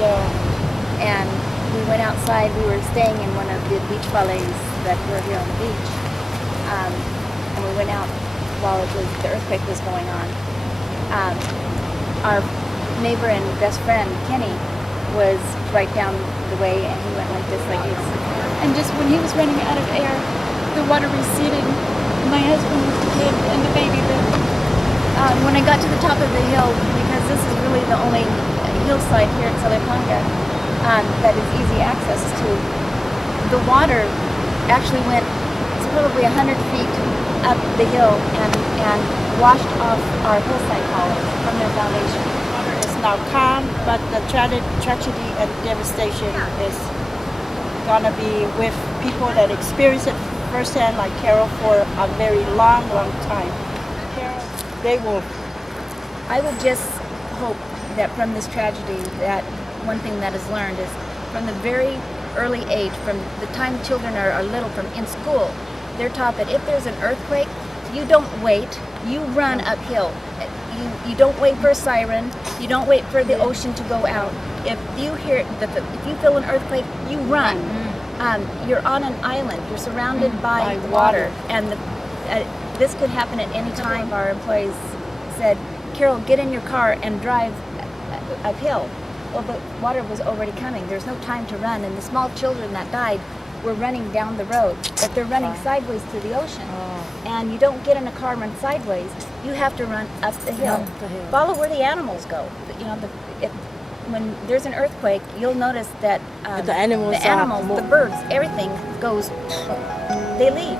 Yeah. And we went outside. We were staying in one of the beach ballets that were here on the beach. And we went out while the earthquake was going on. Our neighbor and best friend, Kenny, was right down the way, and he went like this, like this. And just when he was running out of air, the water receded. My husband was the kid and the baby lived. When I got to the top of the hill, because this is really the only hillside here in Salipanga that is easy access to, the water actually went probably 100 feet up the hill and washed off our hillside columns from their foundation. Water is now calm, but the tragedy and devastation is gonna be with people that experience it firsthand, like Carol, for a very long time. Carol, they will. I would just hope that from this tragedy, that one thing that is learned is from the very early age, from the time children are little, from in school, they're taught that if there's an earthquake, you don't wait, you run uphill. You don't wait for a siren, you don't wait for the ocean to go out. If you feel an earthquake, you run. You're on an island, you're surrounded by water, and this could happen at any time. Our employees said, Carol, get in your car and drive uphill. Well, the water was already coming. There's no time to run, and the small children that died were running down the road, but they're running sideways to the ocean. And you don't get in a car and run sideways. You have to run up the hill. Follow where the animals go. When there's an earthquake, you'll notice that The animals, the birds, everything goes, they leave.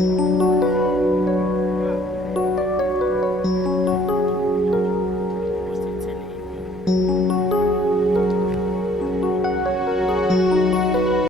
Bye.